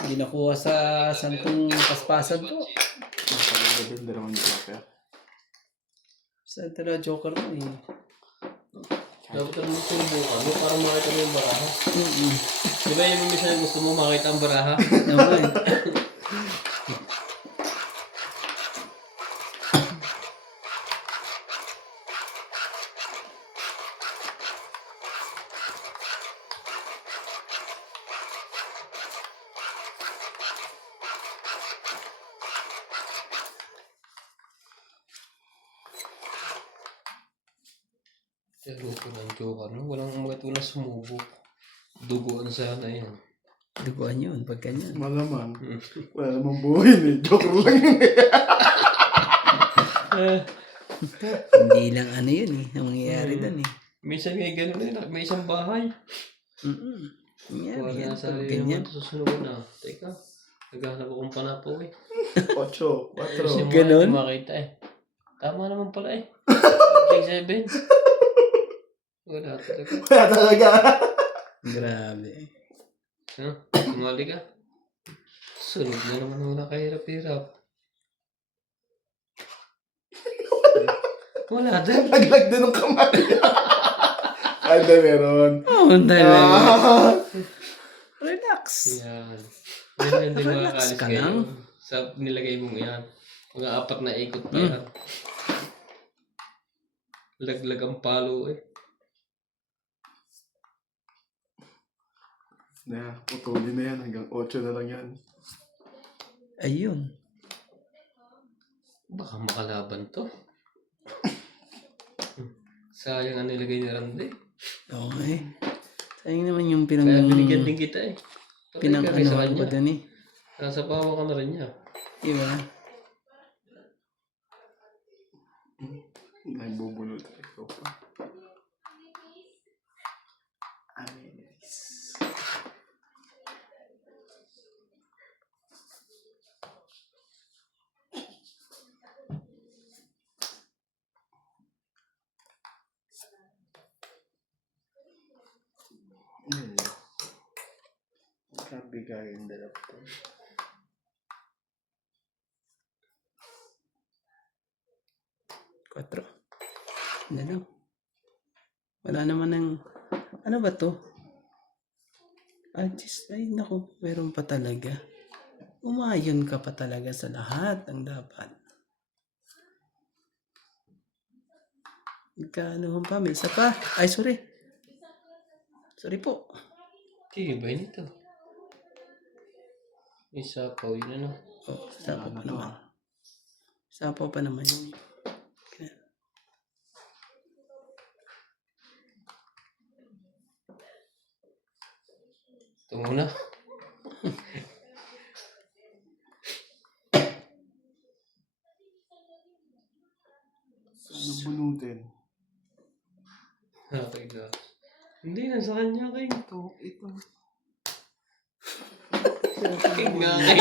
Hindi nakuha sa santong paspasan to. Napagaganda naman yung joker. Sa tala joker mo eh. Dapat naman subukan mo para makita mo yung baraha. Mm-mm. Di ba yung minsan gusto mo makita ang baraha? Naman. Pero ko ng joker, no? Walang sumubo. Dugo na sana yun. Duguan yun, pag ganyan. Malamang. Wala namang buhay eh. Joker lang yun eh. Hindi lang ano yun eh. Ang mangyayari doon eh. Minsan nga gano'n eh, may isang bahay. Mm-mm. Nangyari Wala yan. na sa Pag naman ganyan. ito susunod na. Teka, naghahanap akong panapaw eh. 8, 4. Kasi Ganon? makita eh. Tama naman pala eh. 7. Wala talaga. Kaya talaga. Grabe. Ano? Sumali ka. Sunod na naman wala kahirap-hirap. Wala din. Laglag din ng kamay. Ay, na meron. Oh, talaga. Relax. Yan. Yan din mga Relax kalis ka kayo. lang. Sa nilagay mong yan. Mga 4 na ikot pa yan. Laglag ang palo eh. Putulin na yan. Hanggang 8 na lang yan. Ayun. Baka makalaban to. Sayang ang nilagay ni Randy. Okay. Sayang naman yung Kaya binigyan din kita eh. pinang-anuhan ko dun eh. Nasa pawa ka na rin niya. Diba? Nagbubunod ito pa. Ayos. Kabigay yung dalawa to. Quatro. Ano lang. Wala naman ng... Ano ba to? Just, ay naku, meron pa talaga. Umayon ka pa talaga sa lahat ang dapat. Magkano pa? May isa pa. Ay, sorry. Sorry po. Sige ba yun ito? Isa pa yun ano. Oh, sapaw pa naman. Sapaw pa naman yun. Ito muna. Ano bunutin? Okay, God. Hindi na sa kanya kayo. Ito. Kailangan.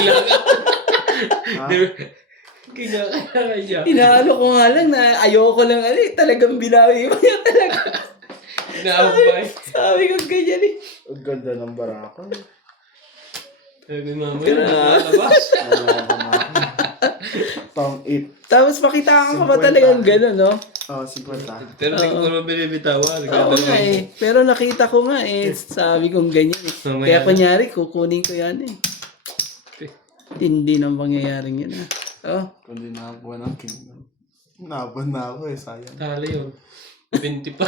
Kailangan niya. Inaalo ko nga lang na ayoko lang talagang binawi mo niya talaga. Inaabay. Sabi ko ganyan eh. Ang ganda ng barako. Sabi mamaya nakalabas. Pang 8. Tapos makita ka pa talagang gano'n, no? 50. Pero hindi ko naman binibitawan. Oo nga eh. Pero nakita ko nga eh. Sabi kong ganyan eh. Kaya kunyari, kukunin ko yan eh. Hindi nang pangyayaring yun ah. Oh. Kundi nakakuha ng kingdom. Naban na ako eh, sayang. Talo yun. 20 pa.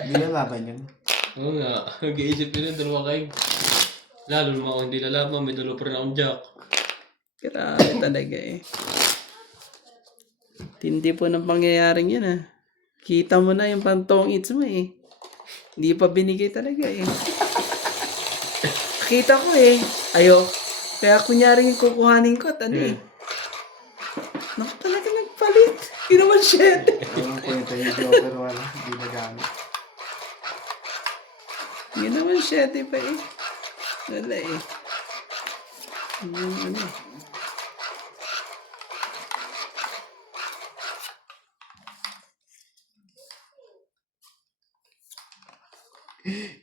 Hindi na laban yun. Oo nga. Nag-iisip yun yung dalawa kayo. Lalo naman ako hindi lalaban. May dalawa pa rin akong jack. Grabe talaga eh. Tindi po ng pangyayaring yun ah. Kita mo na yung pantong its mo eh. Hindi pa binigay talaga eh. Kita ko eh. Ayo. Kaya kunyari yung kukuhanin ko at ano eh. Naku talaga nagpalit. Yun naman shit. Walang kwenta yung joker, wala. Hindi na gamit. Yun naman shit pa eh. Wala eh. Ano eh.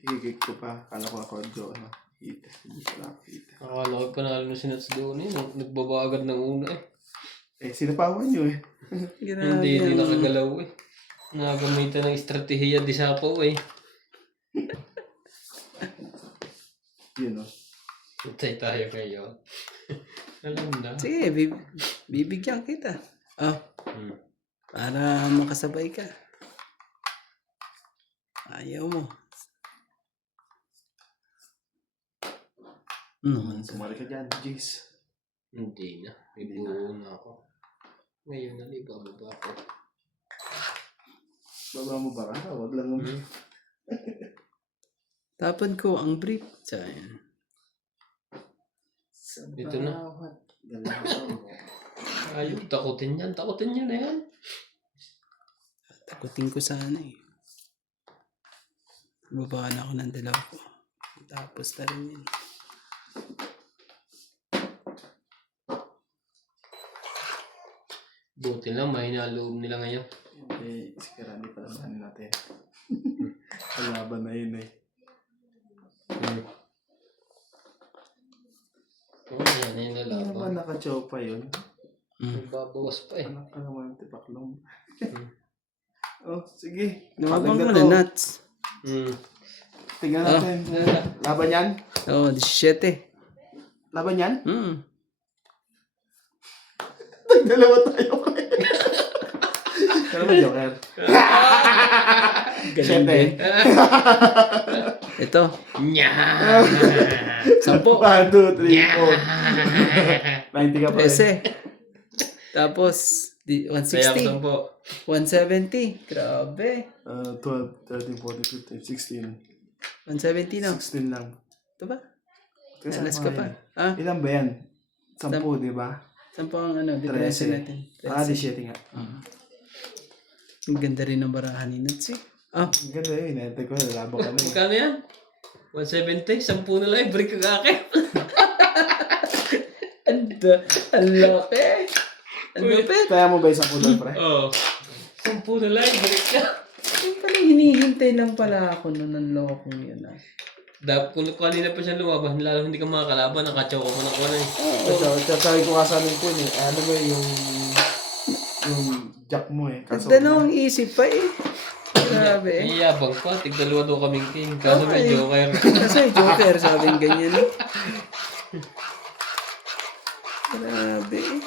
Higig ko pa. Kala ko ako, Joe, ano? Hita. Hindi pala ako hita. Akala ko panalo na si Nats doon eh. Nagbaba agad ng una eh. Sinapawan nyo eh. Grabe. Hindi nakagalaw eh. Nagamitan ng estratehiya di sapaw eh. Yun o. Hintay tayo kayo. Alam na. Sige, bibigyan kita. Oh, para makasabay ka. Ayaw mo. Sumali ka dyan, Jace. Hindi na. May buo na ako. Ngayon na ibababa ako. Baba mo ba ka? Huwag lang mo. Tapon ko ang brief. Sayang. Ito na. Ayaw, takutin yan. Takutin yan na yan. Takutin ko sana eh. Bababa na ako ng dalawa ko. Tapos na rin yun. Buti lang, mahina loob nila ngayon. Okay, sige, hindi pa naman natin. Kalaban na yun eh. Yan yung Ano lalaban. naman naka-chopa yun? Nagbabawas pa eh. Anak ka naman, tipaklong. Oh, sige. Lumabang mo Palagay na to. nuts. Tingnan natin. Laban yan? Oo, 17. Laban yan? Nagdalawa tayo kayo. Kaya ba, Joker? Galing din. Ito. Nya! 10. 1, 2, 3, 4. 90 ka pa eh. 13. Tapos, Saya ko 160. po. 170. Grabe. 12, 13, 14, 15, 16. 170 na. 16 lang. Ito ba? Kasama Alas ka pa. yun. Ah, Ilan ba yan? 10, di ba? 10 ang ano, diferensya 13. natin. 17 nga. Ang ganda rin ng barahan ni Nuts eh. Ah, Ang ganda yun. Hinahintay ko. Laban ka na eh. Magkano yan? 170? 10 na lang. Break ka akin. ang laki. Ang lupit. Kaya mo ba isang pudol, pre? Oo. 10 na lang. Break ka. Yung pala, hinihintay lang pala ako nun ng lokong yun ah. Kung kanina pa siya lumaban, lalo hindi ka makakalaban, nakatsaw ka mo na ko na eh. Sabi ko nga sa amin po eh. Ano ba yung jack mo eh. Kaso, Dalawang isip pa eh. Grabe eh. Iyabang pa, tig-dalawa daw kaming king. Kaso may Okay. joker. Kasi Joker, sabing ganyan eh. Grabe eh.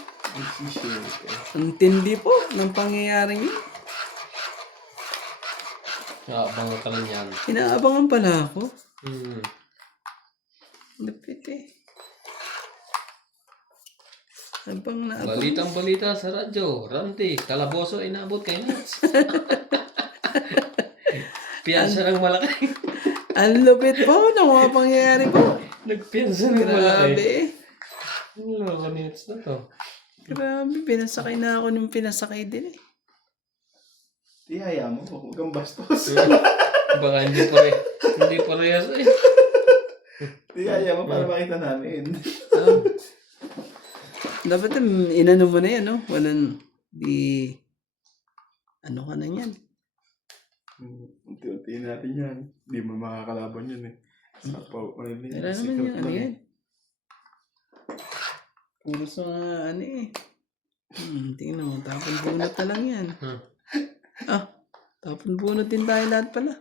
Ang tindi po ng pangyayaring yun. Abang ka lang yan. Inaabangan pala ako. Lupit eh. Abang na abang. Balitang-balita sa radyo. Ranti, kalaboso ay naabot kay Nats. Piyansa ng malaki. Ang lupit po ng mga pangyayari po. Nagpiyansa ng malaki. Grabe eh. Ano ka ni Nats na to? Grabe, pinasakay na ako nung pinasakay din eh. Tihaya mo. Huwag kang bastos. Baka hindi parehas eh. Tihaya mo para makita namin. Dapat inano mo na yan, no? Walang, ano ka na yan? Unti-unti natin yan. Hindi mo makakalaban yan eh. Sapaw. Wala naman yan, ano yan? Puro sa ano eh. Tingnan mo, tapon bunot na lang yan. Tapon bunot din tayo lahat pala.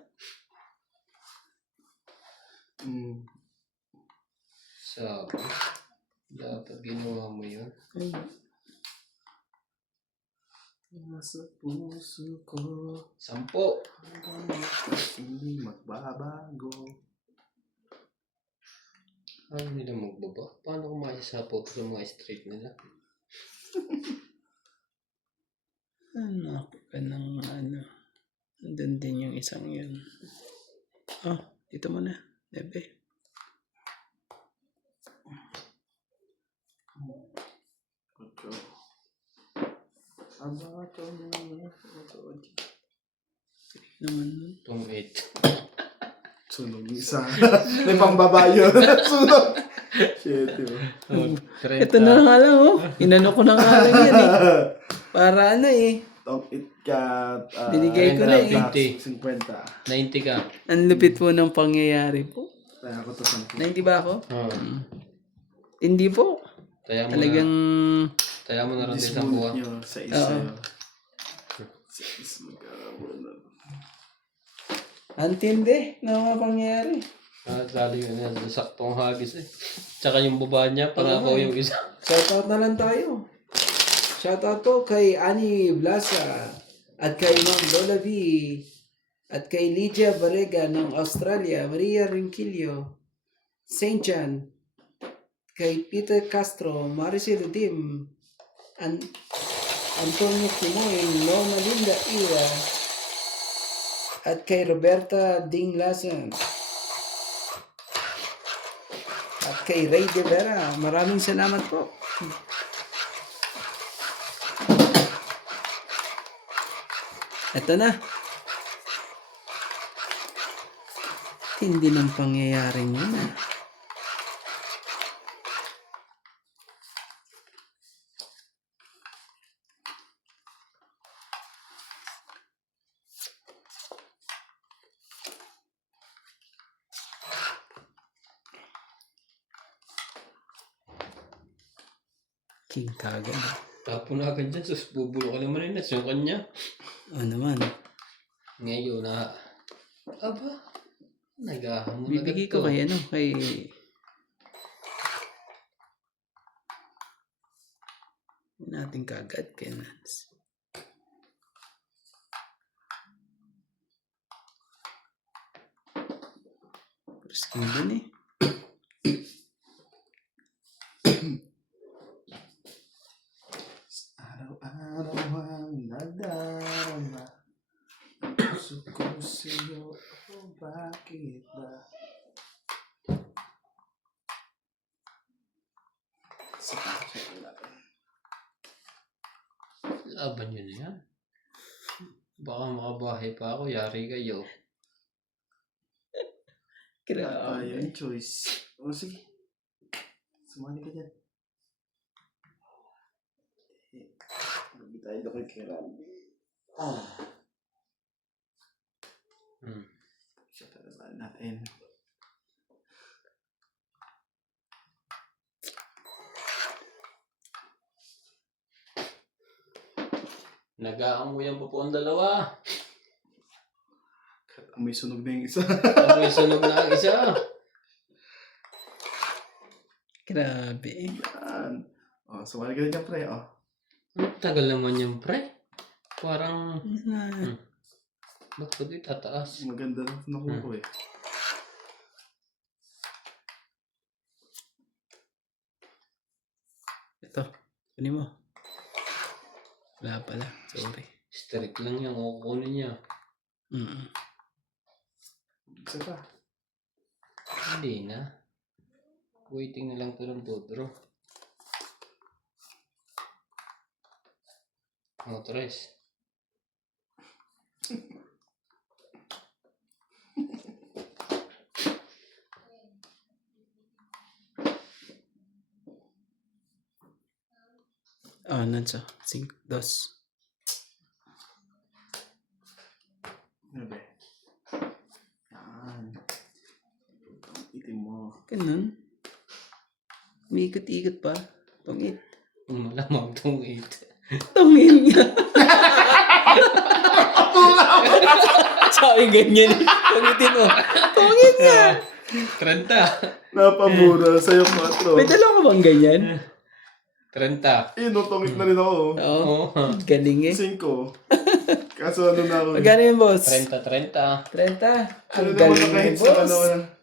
Sabi, dapat ginawa mo yun. Nasa puso ko. 10. Hindi magbabago. Ano nila magbaba? Paano kung makisapot sa mga straight nila? Ano ka ng ano. Andun din yung isang yun. Dito mo na. Bebe. Ocho. Aba, ocho na. Naman nun. Itong 8. Sunog isa. May pambaba yun. Sunog. Shit, yun. Ito na nga lang, oh. Inano ko na nga lang yan, eh. Para ano, eh. Top it cat. Binigay ko na, eh. 50. 50. 90 ka. Ang lupit po ng pangyayari po. Kaya ako to 10. 90 ba ako? Hindi po. Taya mo Talagang... na. Taya mo na rin din sa Dismount buwa. nyo sa isa. Oo. Sa isa magkakaroon. Antindi na mga pangyayari. Dali yun yan. Saktong hagis eh. Tsaka yung baba niya, pangako yung isa. Shoutout na lang tayo. Shoutout po kay Ani Blasa at kay Ma'am Lola V at kay Lydia Barrega ng Australia, Maria Rinquillo, Saint John, kay Peter Castro, Maricel Dim, Antonio Kimoy, Norma Linda Ira, at kay Roberta Ding Lasan. At kay Ray De Vera, maraming salamat po. Ito na. Hindi ng pangyayaring yun ah. King kagad. Tapon na agad dyan, sus bubulo ka naman yun. Yung kanya. O naman. Ngayon na, aba, nagahamon Bibigay ko kay ano, kay... natin kagad kay Nance. First king dun eh. Araw-araw ang nadarama. Puso ko sa'yo, bakit ba? Sa kakasya natin. Laban yun na yan. Baka makabahay pa ako, yari kayo. Ayan, choice. O sige. Sumali ka dyan. Hindi tayo na kay Kiran. Siya talaga natin. Nag-aamuyan pa po ang dalawa. May sunog na yung isa. May sunog na ang isa. Grabe. Yan. O, sumali ka na dyan, pre. O. Ang tagal naman yung pre. Parang, Ah, ba't ko di tataas? Maganda na nakuha ko eh. ito. Kunin mo. Wala pala. Sorry. Strict lang yung kukunin niya. Isa pa. Hindi na. Waiting na lang to ng dodro. O, tres. Nanso. 5, 2. Ano ba? Yan. Ang itim mo. Ganun. Umiikot-ikot pa. Tungit. Malamang tong 8. Tungin nga. Sabi ganyan. Tungitin mo. Tungit nga. 30. Napamura sa'yo 4. May dalawa ka bang ganyan? 30. Nutungit na rin ako. Oo. Galing eh. 5. Kaso ano na ako. Magkano yun, boss? 30. 30. Ano Ang naman galing na kahit mo, sa boss. ano na.